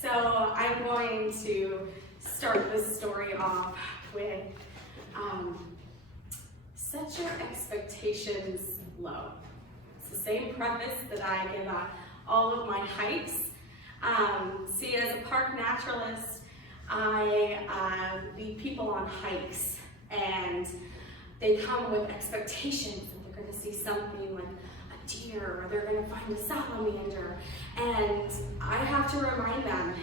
So I'm going to start this story off with set your expectations low. It's the same preface that I give at all of my hikes. See, as a park naturalist, I lead people on hikes, and they come with expectations that they're going to see something like a deer, or they're going to find a salamander, and I have to remind them,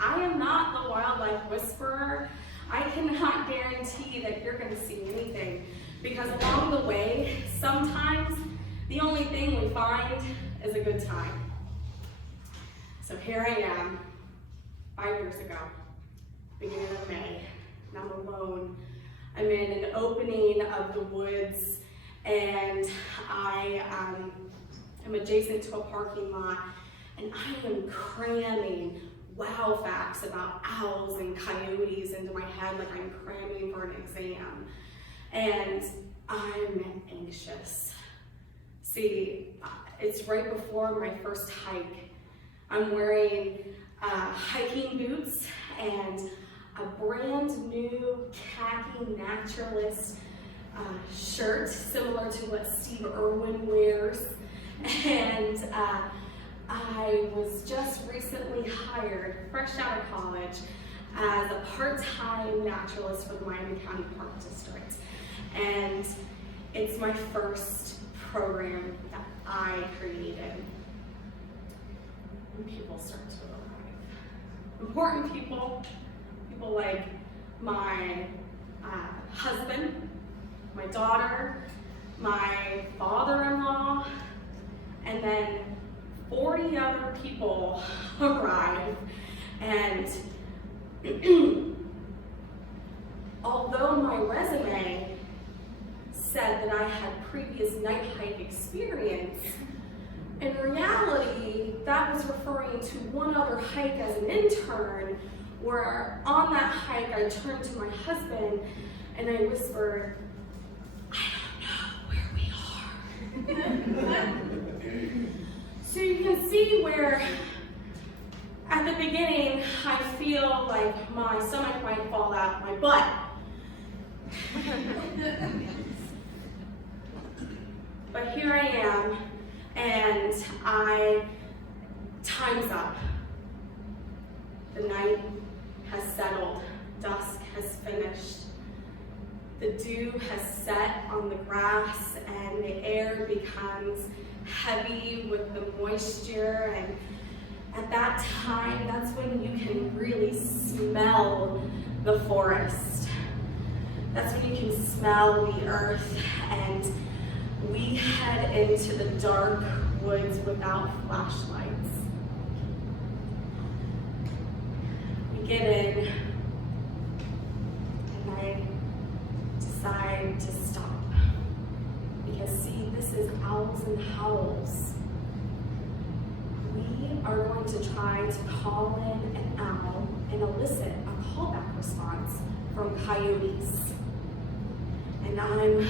I am not the wildlife whisperer. I cannot guarantee that you're going to see anything, because along the way, sometimes the only thing we find is a good time. So here I am, 5 years ago, beginning of May, and I'm alone. I'm in an opening of the woods, and I am adjacent to a parking lot, and I am cramming wow facts about owls and coyotes into my head like I'm cramming for an exam. And I'm anxious. See, it's right before my first hike. I'm wearing hiking boots and a brand new khaki naturalist shirt, similar to what Steve Irwin wears. And I was just recently hired, fresh out of college, as a part-time naturalist for the Miami County Park District. And it's my first program that I created. And people start to arrive. Important people, people like my husband, my daughter, my father-in-law, and then 40 other people arrive. And although my resume said that I had previous night hike experience, in reality, that was referring to one other hike as an intern, where on that hike I turned to my husband and I whispered, I don't know where we are. So you can see where at the beginning I feel like my stomach might fall out my butt. But here I am, and time's up. The night has settled, dusk has finished. The dew has set on the grass, and the air becomes heavy with the moisture, and at that time, that's when you can really smell the forest. That's when you can smell the earth, and we head into the dark woods without flashlights. We get in, and I decide to stop. Because see, this is owls and howls. We are going to try to call in an owl and elicit a callback response from coyotes. And I'm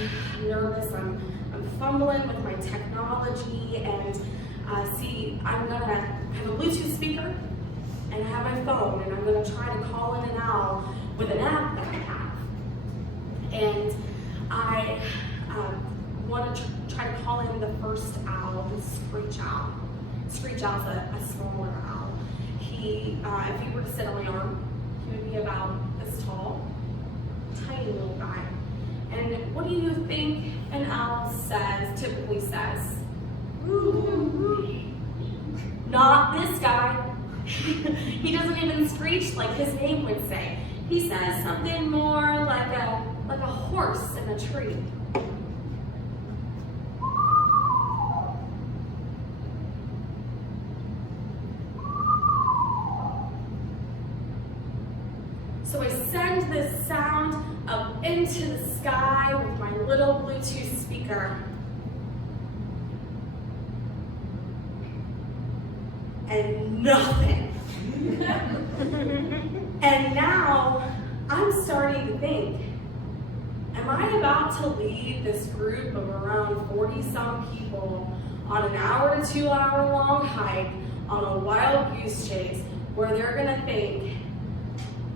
nervous, I'm fumbling with my technology, and see, I have a Bluetooth speaker, and I have my phone, and I'm gonna try to call in an owl with an app that I have. And I want to try to call in the first owl, the screech owl. Screech owl's a smaller owl. He, if he were to sit on my arm, he would be about this tall, tiny little guy. And what do you think an owl typically says? Not this guy. He doesn't even screech like his name would say. He says something more like a horse in a tree. So I send this sound up into the sky with my little Bluetooth speaker. And nothing. And now I'm starting to think, am I about to lead this group of around 40-some people on an hour to 2 hour long hike on a wild goose chase where they're gonna think,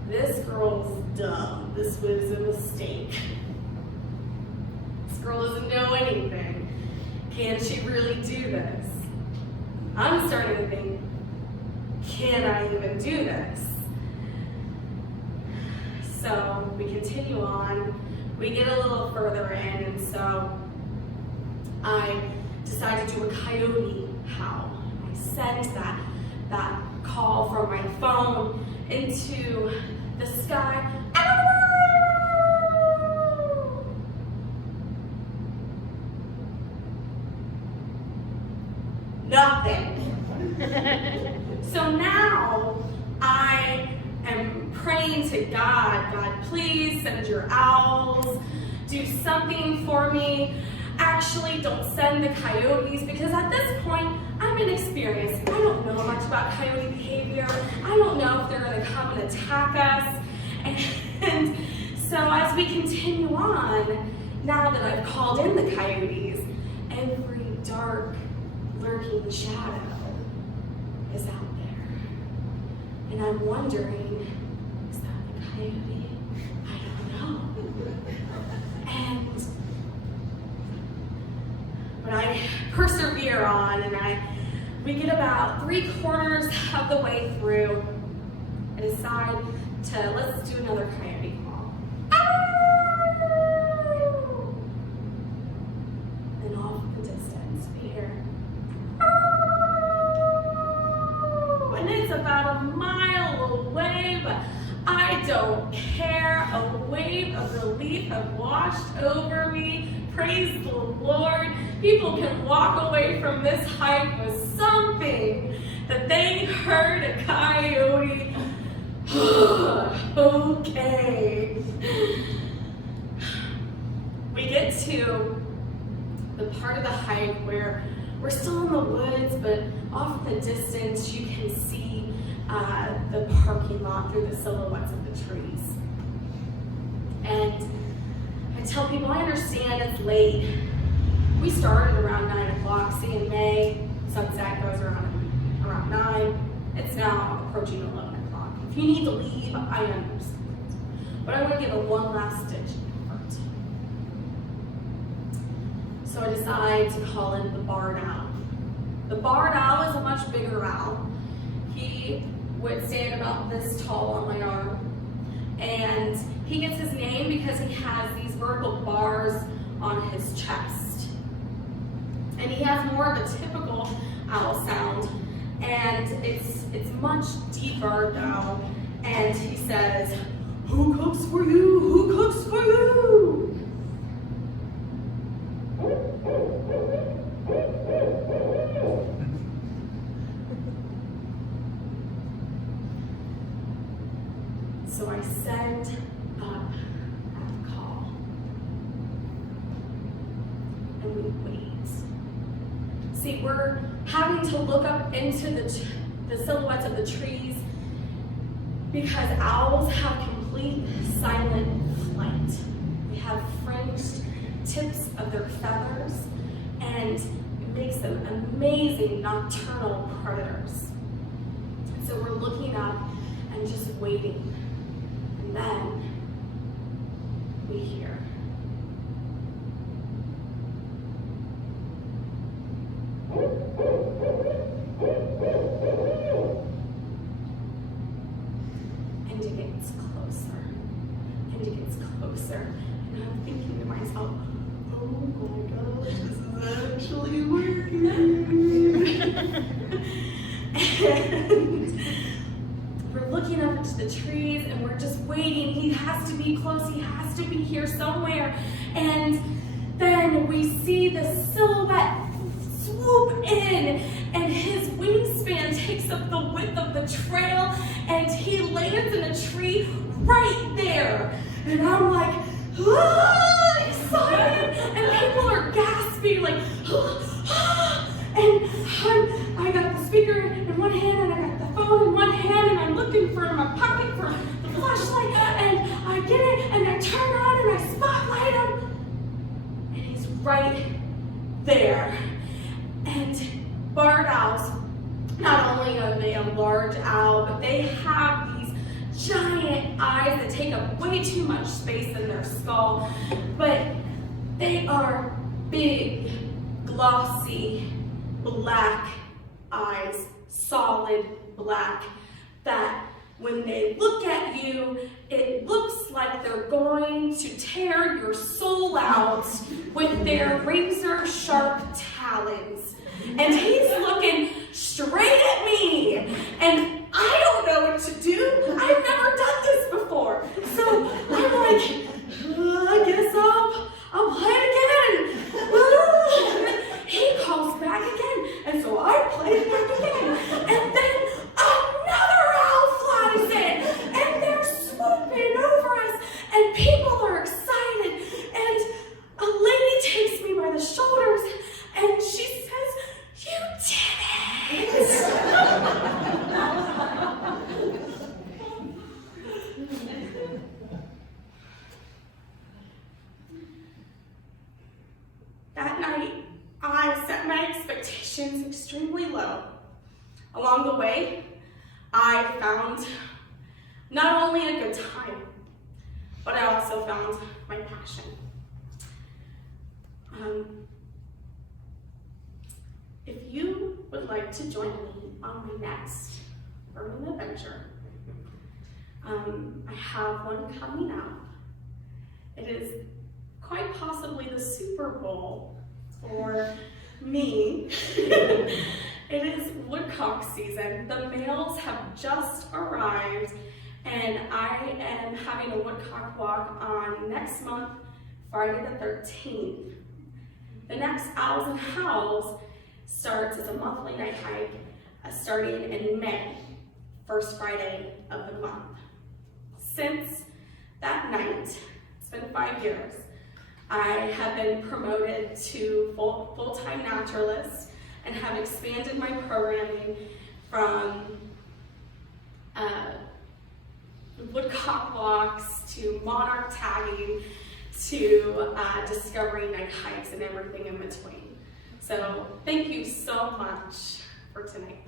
this girl's dumb, this was a mistake. This girl doesn't know anything. Can she really do this? I'm starting to think, can I even do this? So we continue on, we get a little further in, and so I decide to do a coyote howl. I send that call from my phone into the sky. Nothing. So now I am praying to God, God, please send your owls, do something for me. Actually, don't send the coyotes, because at this point, I'm inexperienced. I don't know much about coyote behavior. I don't know if they're gonna come and attack us. And so as we continue on, now that I've called in the coyotes, every dark, lurking shadow is out there. And I'm wondering, is that the coyote? I don't know. But I persevere on, and we get about 3/4 of the way through. I decide to, let's do another coyote call. And off in the distance, we hear, and it's about a mile away, but I don't care. A wave of relief has washed over me. Praise the Lord. People can walk away from this hike with something that they heard a coyote. Okay. We get to the part of the hike where we're still in the woods, but off in the distance you can see the parking lot through the silhouettes of the trees. And I tell people, I understand it's late. We started around 9 o'clock. See, in May, sunset goes around 9. It's now approaching 11 o'clock. If you need to leave, I understand. But I want to give it one last ditch effort. So I decide to call in the barred owl. The barred owl is a much bigger owl. He would stand about this tall on my arm. And he gets his name because he has these vertical bars on his chest. And he has more of a typical owl sound, and it's much deeper though. And he says, "Who cooks for you? Who cooks for you?" So I send up that call, and we wait. See, we're having to look up into the silhouettes of the trees because owls have complete silent flight. They have fringed tips of their feathers, and it makes them amazing nocturnal predators. So we're looking up and just waiting. And then we hear. And it gets closer. And it gets closer. And I'm thinking to myself, oh my gosh, this is actually working. And we're looking up into the trees and we're just waiting. He has to be close. He has to be here somewhere. And then we see the silhouette swoop in, and his wingspan takes up the width of the trail, and he lands in a tree right there. And I'm like, excited, and people are gasping, like, and I got the speaker in one hand, and I got the phone in one hand, and I'm looking for my pocket for the flashlight, and I get it, and I turn on, and I spotlight him, and he's right there. And barred owls not only are they a large owl, but they have these giant eyes that take up way too much space in their skull, but they are big, glossy, black eyes, solid black, that when they look at you, it looks like they're going to tear your soul out with their razor-sharp talons. And he's looking straight at me, and I don't know what to do. I've never done this before. So I'm like, I guess I'll play it again. He calls back again, and so I play it back again. And then another owl flies in, and they're swooping over us, and people are excited. And a lady takes me by the shoulders, and she says, "You did it!" That night, I set my expectations extremely low. Along the way, I found not only a good time, but I also found my passion. If you would like to join me on my next urban adventure, I have one coming up. It is quite possibly the Super Bowl for me. It is woodcock season. The males have just arrived, and I am having a woodcock walk on next month, Friday the 13th. The next Owls and Howls starts as a monthly night hike starting in May, first Friday of the month. Since that night, it's been 5 years, I have been promoted to full-time naturalist and have expanded my programming from woodcock walks to monarch tagging to discovery night hikes and everything in between. So thank you so much for tonight.